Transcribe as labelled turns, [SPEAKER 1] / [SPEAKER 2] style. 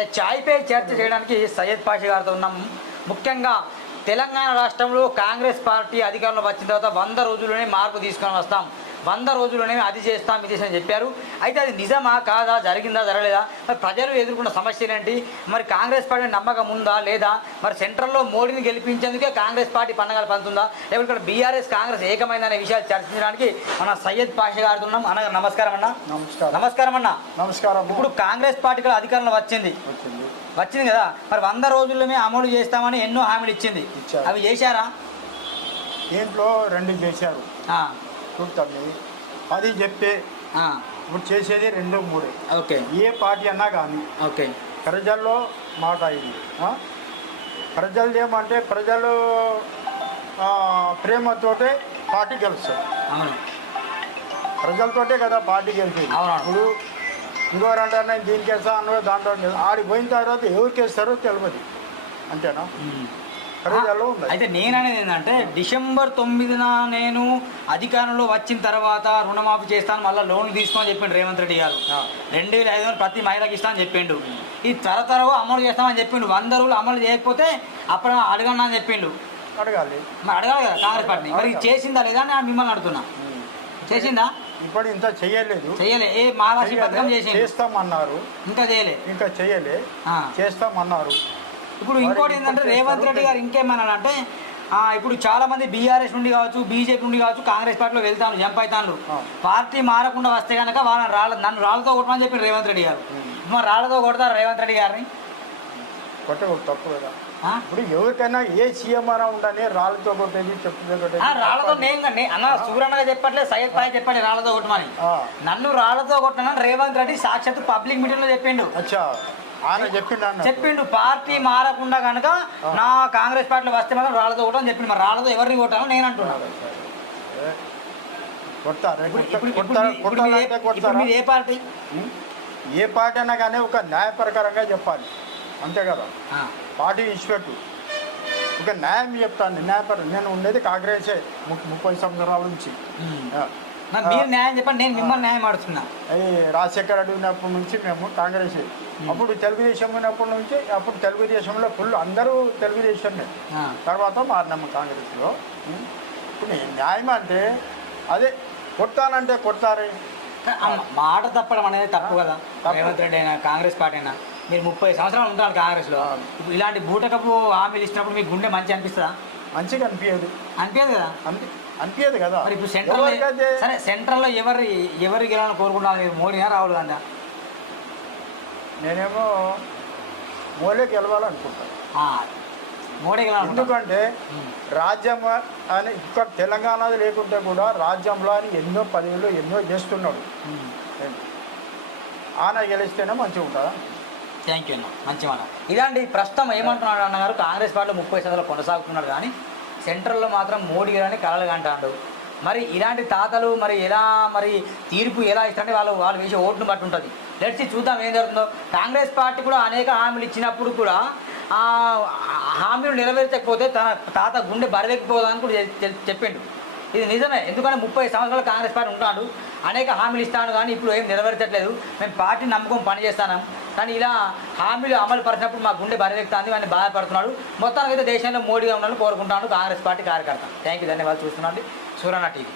[SPEAKER 1] చాయ్ pay చర్చ చేయడానికి సయ్యద్ పాషా గారితో ఉన్నాం. ముఖ్యంగా తెలంగాణ రాష్ట్రంలో కాంగ్రెస్ పార్టీ అధికారంలో వచ్చిన తర్వాత వంద రోజుల్లోనే మార్పు తీసుకొని వస్తాం. వంద రోజుల్లోనే అది చేస్తాం ఇది చేస్తాం అని చెప్పారు. అయితే అది నిజమా కాదా జరిగిందా జరగలేదా? మరి ప్రజలు ఎదుర్కొన్న సమస్యలు ఏంటి? మరి కాంగ్రెస్ పార్టీ నమ్మకం ఉందా లేదా? మరి సెంట్రల్లో మోడీని గెలిపించేందుకే కాంగ్రెస్ పార్టీ పండగలు పంతుందా లేకపోతే ఇక్కడ బీఆర్ఎస్ కాంగ్రెస్ ఏకమైందనే విషయాలు చర్చించడానికి మన సయ్యద్ పాషా గారితో ఉన్నాం. అన్న నమస్కారం అన్న.
[SPEAKER 2] నమస్కారం.
[SPEAKER 1] నమస్కారం అన్న.
[SPEAKER 2] నమస్కారం.
[SPEAKER 1] ఇప్పుడు కాంగ్రెస్ పార్టీ కూడా అధికారంలో వచ్చింది.
[SPEAKER 2] వచ్చింది.
[SPEAKER 1] వచ్చింది కదా? మరి వంద రోజుల్లోనే అమలు చేస్తామని ఎన్నో హామీలు ఇచ్చింది. అవి చేశారా?
[SPEAKER 2] దీంట్లో రెండు చేశారు. చూడండి అది చెప్తే ఇప్పుడు చేసేది రెండు మూడే.
[SPEAKER 1] ఓకే.
[SPEAKER 2] ఏ పార్టీ అన్నా కానీ
[SPEAKER 1] ఓకే.
[SPEAKER 2] ప్రజల్లో మాట ఇది? ప్రజలు ఏమంటే ప్రజలు ప్రేమతోటే పార్టీ గెలుస్తారు.
[SPEAKER 1] అవును.
[SPEAKER 2] ప్రజలతోటే కదా పార్టీ గెలిచేది. ఇప్పుడు ఇంకోరంటే నేను దీనికి వేస్తా అన్నో దాంట్లో వేస్తా. ఆడికి పోయిన తర్వాత ఎవరికి వేస్తారో తెలియదు అంతేనా
[SPEAKER 1] అయితే నేను అనేది ఏంటంటే డిసెంబర్ తొమ్మిదిన నేను అధికారంలో వచ్చిన తర్వాత రుణమాఫీ చేస్తాను మళ్ళీ లోన్లు తీసుకోమని చెప్పిండు రేవంత్ రెడ్డి గారు. రెండు వేల ఐదు వందలు ప్రతి మహిళకి ఇస్తామని చెప్పిండు. ఇది త్వర త్వరగా అమలు చేస్తామని చెప్పిండు. వంద రోజులు అమలు చేయకపోతే అప్పుడు అడగండి అని చెప్పిండు.
[SPEAKER 2] అడగాలి.
[SPEAKER 1] మరి అడగాలి కదా కాంగ్రెస్ పార్టీ. మరి చేసిందా లేదా అని మిమ్మల్ని అడుగుతున్నా. చేసిందా?
[SPEAKER 2] ఇప్పుడు ఇంత చెయ్యలేదు
[SPEAKER 1] చెయ్యలే ఏ మహాలక్ష్మి పథకం చేసింది
[SPEAKER 2] చేస్తామన్నారు.
[SPEAKER 1] ఇంకా చేయలే.
[SPEAKER 2] ఇంకా చెయ్యలే
[SPEAKER 1] ఆ.
[SPEAKER 2] చేస్తామన్నారు.
[SPEAKER 1] ఇప్పుడు ఇంకోటి ఏంటంటే రేవంత్ రెడ్డి గారు ఇంకేమన్నాడంటే ఆ, ఇప్పుడు చాలా మంది బీఆర్ఎస్ నుండి కావచ్చు బీజేపీ నుండి కావచ్చు కాంగ్రెస్ పార్టీలో వెళ్తాను జంప్ అవుతాను. పార్టీ మారకుండా వస్తే కనుక వాళ్ళని రాళ్ళ నన్ను రాళ్ళతో కొట్టమని చెప్పి రేవంత్ రెడ్డి గారు. మరి రాళ్ళతో కొడతారు రేవంత్ రెడ్డి గారిని?
[SPEAKER 2] కొట్టకూడదు తప్పు కదా.
[SPEAKER 1] ఆ?
[SPEAKER 2] ఇప్పుడు ఎవరికైనా ఏ సీఎం అయినా ఉండని రాళ్ళతో కొట్టేది చెప్పుతో
[SPEAKER 1] రాళ్ళతో. నేను అన్న సూరన్నగా చెప్పట్లేదు సయ్యద్ పాయ్ చెప్పండి రాళ్ళతో కొట్టమని. నన్ను రాళ్ళతో కొట్టనని రేవంత్ రెడ్డి సాక్షాత్ పబ్లిక్ మీటింగ్లో చెప్పిండు.
[SPEAKER 2] అచ్చా. చెప్పిండు
[SPEAKER 1] పార్టీ మారకుండా కనుక నా కాంగ్రెస్ పార్టీలో వస్తే మాత్రం రాళ్ళతో కొట్టని చెప్పిండు. మరి రాళ్ళతో ఎవరిని కొట్టాలో నేను అంటున్నాను. ఏ- పార్టీ?
[SPEAKER 2] ఏ పార్టీ అయినా కానీ ఒక న్యాయ ప్రకారంగా చెప్పాలి. అంతే కదా? పార్టీ ఇచ్చిపెట్టు. ఒక న్యాయం చెప్తాను. న్యాయపరం నేను ఉండేది కాంగ్రెసే ముప్పై సంవత్సరాల నుంచి.
[SPEAKER 1] మరి న్యాయం చెప్పండి నేను మిమ్మల్ని న్యాయం ఆడుతున్నా.
[SPEAKER 2] ఈ రాజశేఖర రెడ్డి ఉన్నప్పటి నుంచి మేము కాంగ్రెస్ అప్పుడు తెలుగుదేశం ఉన్నప్పటి నుంచి అప్పుడు తెలుగుదేశంలో ఫుల్ అందరూ తెలుగుదేశమే తర్వాత మారినాము కాంగ్రెస్లో. ఇప్పుడు న్యాయం అంటే అదే కొట్టానంటే కొట్టారే
[SPEAKER 1] మాట తప్పడం అనేది తప్పు కదా. రేవంత్ రెడ్డి అయినా కాంగ్రెస్ పార్టీ అయినా మీరు ముప్పై సంవత్సరాలు ఉంటారు కాంగ్రెస్లో. ఇలాంటి బూటకపు హామీలు ఇచ్చినప్పుడు మీకు గుండె మంచి అనిపిస్తుందా?
[SPEAKER 2] మంచిగా అనిపించదు
[SPEAKER 1] అనిపించదు కదా?
[SPEAKER 2] అంతే. అనిపించదు కదా.
[SPEAKER 1] మరి ఇప్పుడు సెంట్రల్ సరే సెంట్రల్లో ఎవరి ఎవరు గెలవాలని కోరుకుంటున్నారు? మీరు మోడీనా రాహుల్ గాంధీ
[SPEAKER 2] నేనేమో మోలే గెలవాలనుకుంటాను
[SPEAKER 1] మోడీ
[SPEAKER 2] ఎందుకంటే రాజ్యం అని ఇక్కడ తెలంగాణది లేకుంటే కూడా రాజ్యంలో అని ఎన్నో పదవులు ఎన్నో చేస్తున్నాడు. ఆయన గెలిస్తేనే మంచిగా ఉంటుందా?
[SPEAKER 1] థ్యాంక్ యూ అన్న. మంచి మాట ఇలాంటి ప్రస్తుతం ఏమంటున్నాడు అన్నగారు? కాంగ్రెస్ పార్టీలో ముప్పై శాతంలో కొనసాగుతున్నాడు కానీ సెంట్రల్లో మాత్రం మోడీ గారని కలలు అంటాడు మరి ఇలాంటి తాతలు మరి ఎలా మరి తీర్పు ఎలా ఇస్తారంటే వాళ్ళు వాళ్ళు వేసే ఓటును బట్టి ఉంటుంది. లెట్స్ చూద్దాం ఏం జరుగుతుందో. కాంగ్రెస్ పార్టీ కూడా అనేక హామీలు ఇచ్చినప్పుడు కూడా ఆ హామీలు నెరవేర్చకపోతే తన తాత గుండె బరవెక్కిపోదని కూడా చెప్పిండు. ఇది నిజమే. ఎందుకంటే ముప్పై సంవత్సరాలు కాంగ్రెస్ పార్టీ ఉంటాడు అనేక హామీలు ఇస్తాను కానీ ఇప్పుడు ఏం నెరవేర్చట్లేదు. మేము పార్టీ నమ్మకం పనిచేస్తాను. కానీ ఇలా హామీలు అమలు పరిచినప్పుడు మా గుండె బరవెక్తాంది వాడిని బాధపడుతున్నాడు. మొత్తానికి అయితే దేశంలో మోడీగా ఉండాలని కోరుకుంటాను. కాంగ్రెస్ పార్టీ కార్యకర్త. థ్యాంక్ యూ ధన్యవాదాలు చూస్తున్నాండి. సూరణ టీవీ.